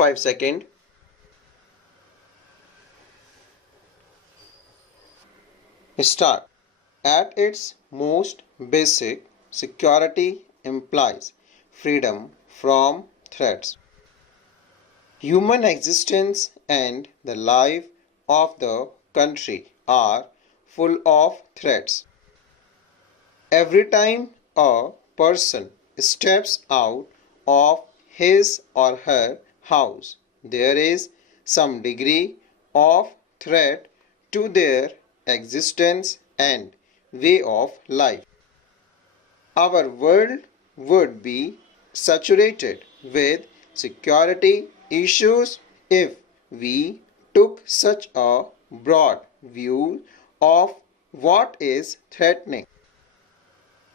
5 seconds. Start. At its most basic, security implies freedom from threats. Human existence and the life of the country are full of threats. Every time a person steps out of his or her house, there is some degree of threat to their existence and way of life. Our world would be saturated with security issues if we took such a broad view of what is threatening.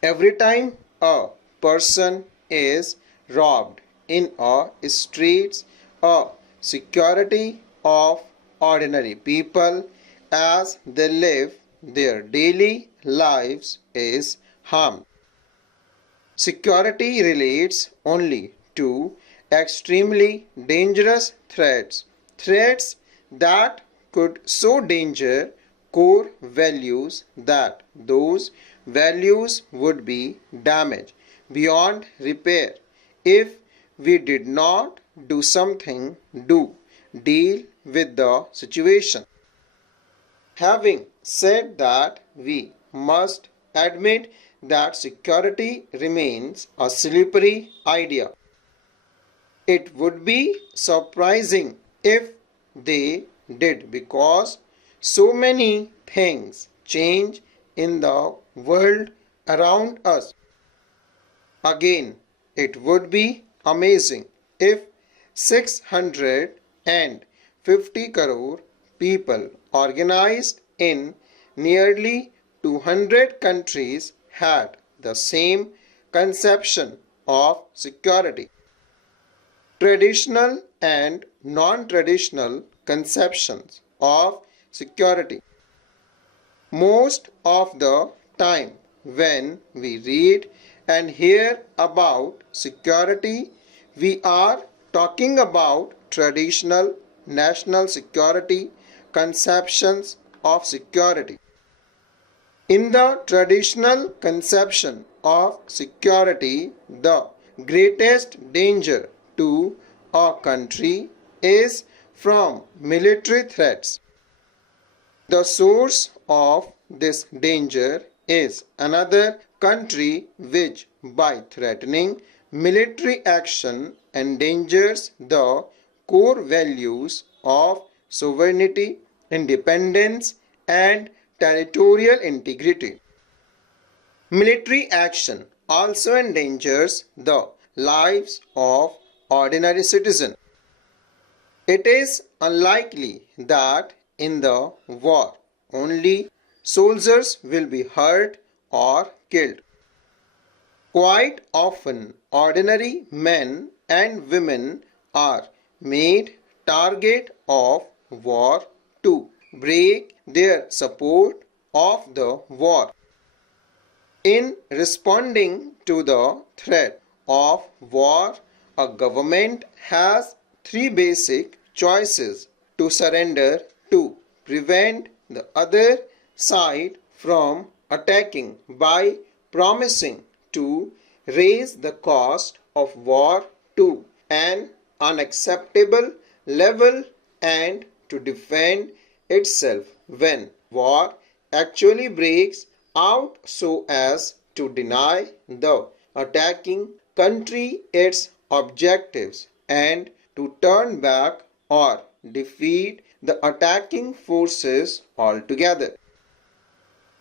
Every time a person is robbed in a streets, a security of ordinary people as they live their daily lives is harmed. Security relates only to extremely dangerous threats, threats that could so danger core values that those values would be damaged beyond repair if we did not do something to deal with the situation. Having said that, we must admit that security remains a slippery idea. It would be surprising if they did, because so many things change in the world around us. Again, it would be amazing if 650 crore people organized in nearly 200 countries had the same conception of security. Traditional and non-traditional conceptions of security. Most of the time when we read and hear about security, we are talking about traditional national security conceptions of security. In the traditional conception of security, the greatest danger to a country is from military threats. The source of this danger is another country which, by threatening military action, endangers the core values of sovereignty, independence, and territorial integrity. Military action also endangers the lives of ordinary citizens. It is unlikely that in the war only soldiers will be hurt or killed. Quite often, ordinary men and women are made target of war to break their support of the war. In responding to the threat of war, a government has three basic choices to surrender to prevent the other side from attacking by promising to raise the cost of war to an unacceptable level and to defend itself when war actually breaks out so as to deny the attacking country its objectives and to turn back or defeat the attacking forces altogether.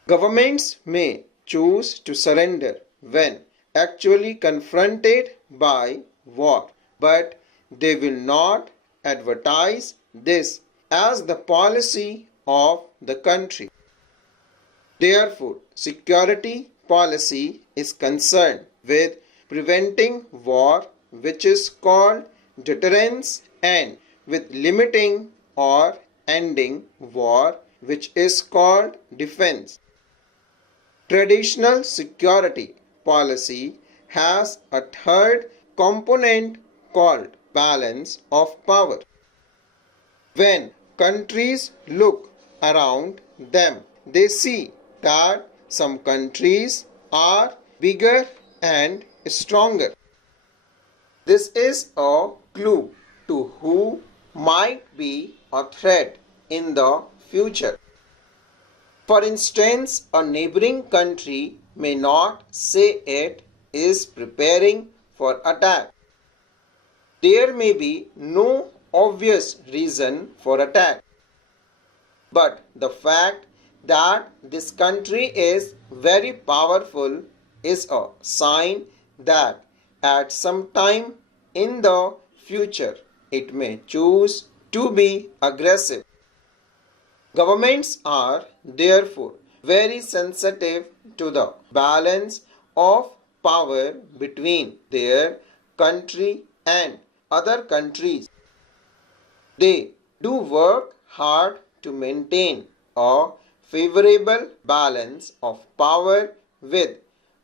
Governments may choose to surrender when actually confronted by war, but they will not advertise this as the policy of the country. Therefore, security policy is concerned with preventing war, which is called deterrence, and with limiting or ending war, which is called defense. Traditional security policy has a third component called balance of power. When countries look around them, they see that some countries are bigger and stronger. This is a clue to who might be a threat in the future. For instance, a neighboring country may not say it is preparing for attack. There may be no obvious reason for attack, but the fact that this country is very powerful is a sign that at some time in the future it may choose to be aggressive. Governments are therefore very sensitive to the balance of power between their country and other countries. They do work hard to maintain a favorable balance of power with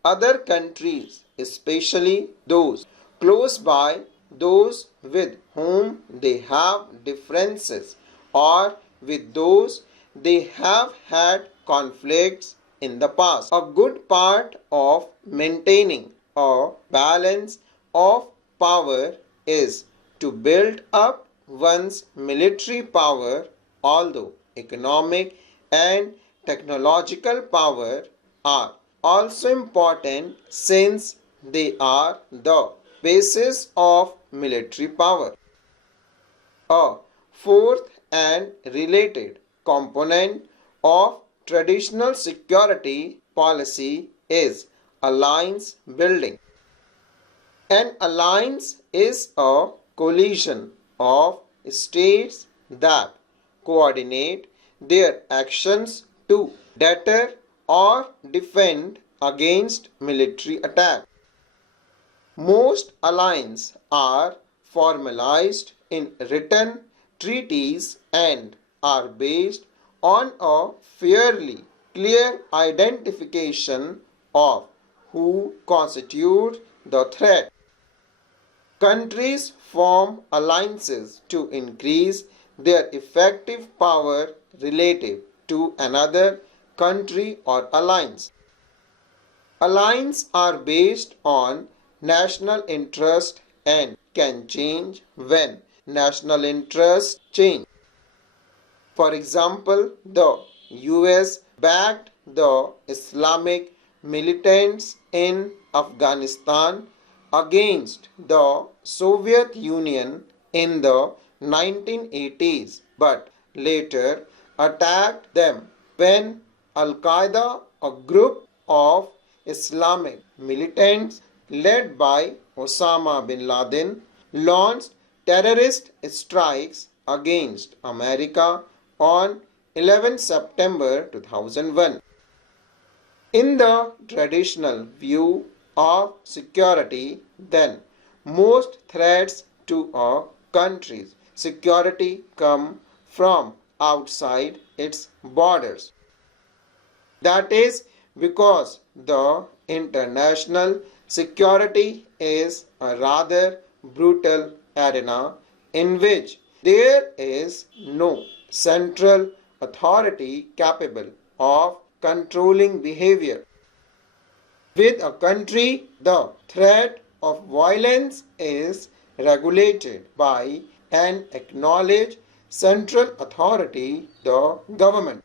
other countries, especially those close by, those with whom they have differences, or with those they have had conflicts in the past. A good part of maintaining a balance of power is to build up one's military power, although economic and technological power are also important since they are the basis of military power. A fourth and related component of traditional security policy is alliance building. An alliance is a coalition of states that coordinate their actions to deter or defend against military attack. Most alliances are formalized in written treaties and are based on a fairly clear identification of who constitutes the threat. Countries form alliances to increase their effective power relative to another country or alliance. Alliances are based on national interest and can change when national interests change. For example, the US backed the Islamic militants in Afghanistan against the Soviet Union in the 1980s, but later attacked them when Al-Qaeda, a group of Islamic militants led by Osama bin Laden, launched terrorist strikes against America on 11 September 2001. In the traditional view of security, then, most threats to a country's security come from outside its borders. That is because the international security is a rather brutal arena in which there is no central authority capable of controlling behavior. With a country, the threat of violence is regulated by an acknowledged central authority, the government.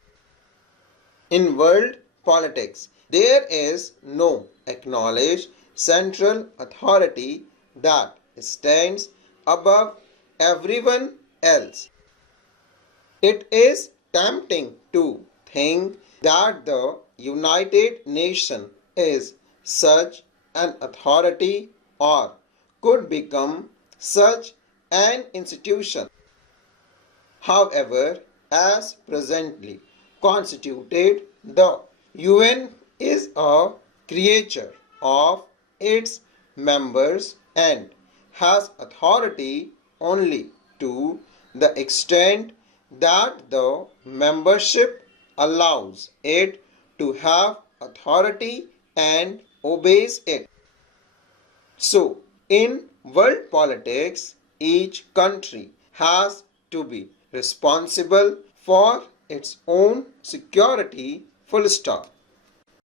In world politics, there is no acknowledged central authority that stands above everyone else. It is tempting to think that the United Nations is such an authority or could become such an institution. However, as presently constituted, the UN is a creature of its members and has authority only to the extent that the membership allows it to have authority and obeys it. So, in world politics, each country has to be responsible for its own security, full stop.